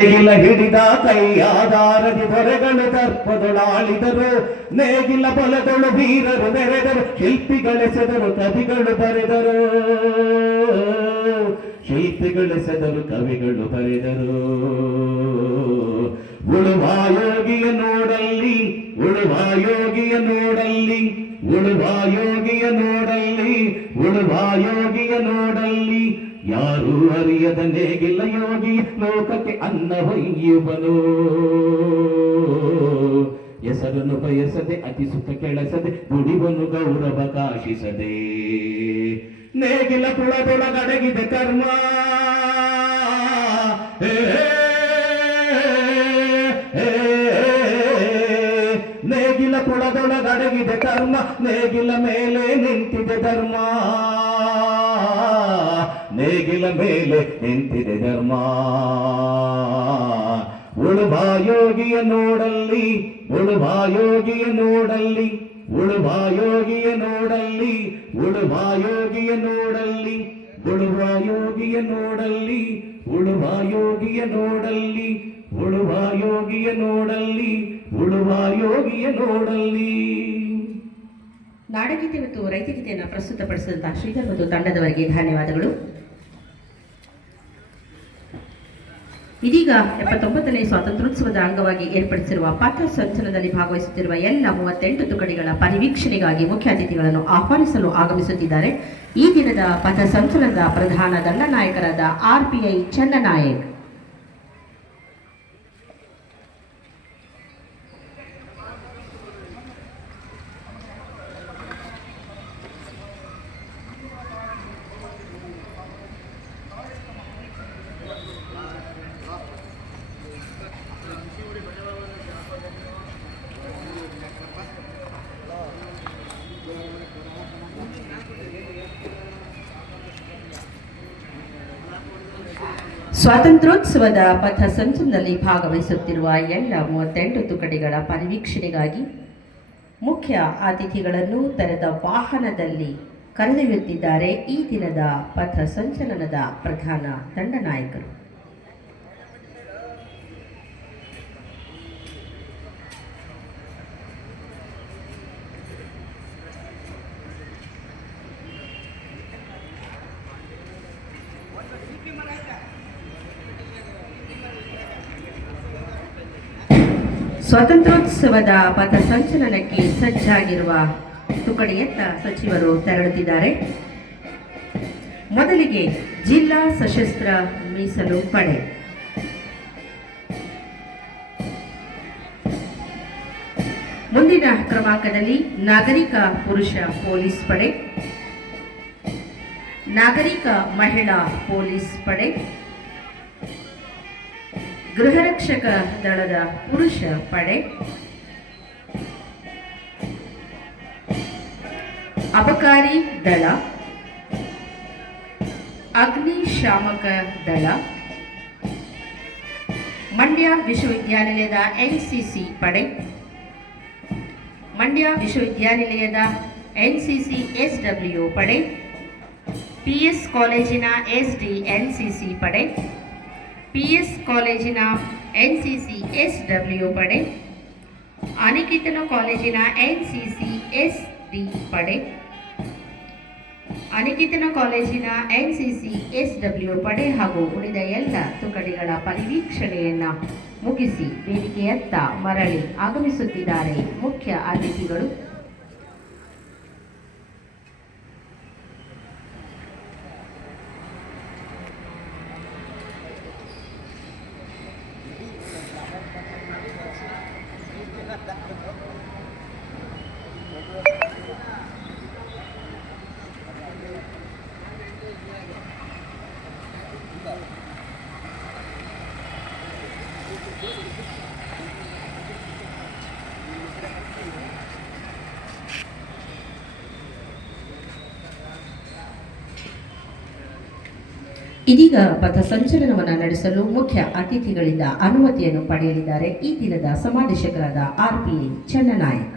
ನೇಗಿಲ ಹಿಡಿದ ಕೈಯಾಧಾರದಿ ದೊರೆಗಳು ದರ್ಪದೊಳಾಳಿದರು. ನೇಗಿಲ ಬಲದೊಳು ವೀರರು ನೆರೆದರು, ಶಿಲ್ಪಿಗಳೆಸೆದರು, ಕವಿಗಳು ಬರೆದರು. ಶಿಲ್ಪಿಗಳೆಸೆದರು, ಕವಿಗಳು ಬರೆದರು. ಉಳುವಾಯೋಗಿಯ ನೋಡಲ್ಲಿ ಉಳುವಾಯೋಗಿಯ ನೋಡಲ್ಲಿ ಉಳುವಾಯೋಗಿಯ ನೋಡಲ್ಲಿ ಉಳುವಾಯೋಗಿಯ ನೋಡಲ್ಲಿ ಯಾರು ಅರಿಯದ ನೇಗಿಲ್ಲ ಯೋಗಿ ಲೋಕಕ್ಕೆ ಅನ್ನ ಹೊಯ್ಯುವನು. ಹೆಸರನ್ನು ಬಯಸದೆ, ಅತಿ ಸುಖ ಕೆಳಸದೆ, ದುಡಿವನು, ಗೌರವ ಕಾಶಿಸದೆ. ನೇಗಿಲ ಕುಳದೊಳಗಡಗಿದೆ ಕರ್ಮ. ನೇಗಿಲ ಕುಳದೊಳಗಡಗಿದೆ ಕರ್ಮ. ನೇಗಿಲ ಮೇಲೆ ನಿಂತಿದೆ ಧರ್ಮ. ನೇಗಿಲ ಮೇಲೆ ನಿಂತಿದೆ ಧರ್ಮ. ಉಳುವ ಯೋಗಿಯ ನೋಡಲ್ಲಿ, ಉಳುಬಾಯೋಗಿಯ ಯೋಗಿಯ ನೋಡಲ್ಲಿ, ಉಳುಬಾಯೋಗಿಯ ಯೋಗಿಯ ನೋಡಲ್ಲಿ ಉಳುವ ಯೋಗಿಯ ನೋಡಲ್ಲಿ ಉಳುವ ಯೋಗಿಯ ನೋಡಲ್ಲಿ ಉಳುವ ಯೋಗಿಯ ನೋಡಲ್ಲಿ ಉಳುವ ಯೋಗಿಯ ನೋಡಲ್ಲಿ ಉಳುವ ಯೋಗಿಯ ನೋಡಲ್ಲಿ. ನಾಡಗೀತೆ ಮತ್ತು ರೈತಗೀತೆಯನ್ನು ಪ್ರಸ್ತುತಪಡಿಸಿದಂತಹ ಶ್ರೀಧರ್ ಮತ್ತು ತಂಡದವರಿಗೆ ಧನ್ಯವಾದಗಳು. ಇದೀಗ ಎಪ್ಪತ್ತೊಂಬತ್ತನೇ ಸ್ವಾತಂತ್ರ್ಯೋತ್ಸವದ ಅಂಗವಾಗಿ ಏರ್ಪಡಿಸಿರುವ ಪಥ ಸಂಚಲನದಲ್ಲಿ ಭಾಗವಹಿಸುತ್ತಿರುವ ಎಲ್ಲ ಮೂವತ್ತೆಂಟು ತುಕಡಿಗಳ ಪರಿವೀಕ್ಷಣೆಗಾಗಿ ಮುಖ್ಯ ಅತಿಥಿಗಳನ್ನು ಆಹ್ವಾನಿಸಲು ಆಗಮಿಸುತ್ತಿದ್ದಾರೆ. ಈ ದಿನದ ಪಥ ಸಂಚಲನದ ಪ್ರಧಾನ ದಂಡನಾಯಕರಾದ ಆರ್ಪಿಐ ಚನ್ನನಾಯಕ್. ಸ್ವಾತಂತ್ರ್ಯೋತ್ಸವದ ಪಥ ಸಂಚಲನದಲ್ಲಿ ಭಾಗವಹಿಸುತ್ತಿರುವ ಎಲ್ಲ ಮೂವತ್ತೆಂಟು ತುಕಡಿಗಳ ಪರಿವೀಕ್ಷಣೆಗಾಗಿ ಮುಖ್ಯ ಅತಿಥಿಗಳನ್ನು ತೆರೆದ ವಾಹನದಲ್ಲಿ ಕರೆದೊಯ್ಯುತ್ತಿದ್ದಾರೆ ಈ ದಿನದ ಪಥ ಸಂಚಲನದ ಪ್ರಧಾನ ದಂಡನಾಯಕರು. ಸ್ವಾತಂತ್ರ್ಯೋತ್ಸವದ ಪಥ ಸಂಚಲನಕ್ಕೆ ಸಜ್ಜಾಗಿರುವ ತುಕಡಿಯತ್ತ ಸಚಿವರು ತೆರಳುತ್ತಿದ್ದಾರೆ. ಮೊದಲಿಗೆ ಜಿಲ್ಲಾ ಸಶಸ್ತ್ರ ಮೀಸಲು ಪಡೆ. ಮುಂದಿನ ಕ್ರಮಾಂಕದಲ್ಲಿ ನಾಗರಿಕ ಪುರುಷ ಪೊಲೀಸ್ ಪಡೆ. ನಾಗರಿಕ ಮಹಿಳಾ ಪೊಲೀಸ್ ಪಡೆ ಗೃಹರಕ್ಷಕ ದಳದ ಪುರುಷ ಪಡೆ, ಅಬಕಾರಿ ದಳ ಅಗ್ನಿಶಾಮಕ ದಳ, ಮಂಡ್ಯ ವಿಶ್ವವಿದ್ಯಾನಿಲಯದ ಎನ್ಸಿಸಿ ಪಡೆ, ಮಂಡ್ಯ ವಿಶ್ವವಿದ್ಯಾನಿಲಯದ ಎನ್ಸಿಸಿ ಎಸ್ಡಬ್ಲ್ಯೂ ಪಡೆ ಪಿಎಸ್ ಕಾಲೇಜಿನ S D N C C ಪಡೆ, ಪಿಎಸ್ ಕಾಲೇಜಿನ N C C S W ಪಡೆ, ಅನಿಕೇತನ ಕಾಲೇಜಿನ N C C S D ಪಡೆ, ಅನಿಕೇತನ ಕಾಲೇಜಿನ N C C S W ಪಡೆ ಹಾಗೂ ಉಳಿದ ಎಲ್ಲ ತುಕಡಿಗಳ ಪರಿವೀಕ್ಷಣೆಯನ್ನು ಮುಗಿಸಿ, ವೇದಿಕೆಯತ್ತ ಮರಳಿ ಆಗಮಿಸುತ್ತಿದ್ದಾರೆ ಮುಖ್ಯ ಅತಿಥಿಗಳು. ಇದೀಗ ಪಥಸಂಚಲನವನ್ನು ನಡೆಸಲು ಮುಖ್ಯ ಅತಿಥಿಗಳಿಂದ ಅನುಮತಿಯನ್ನು ಪಡೆಯಲಿದ್ದಾರೆ ಈ ದಿನದ ಸಮಾದೇಶಕರಾದ ಆರ್ ಪಿ ಚನ್ನನಾಯಕ್.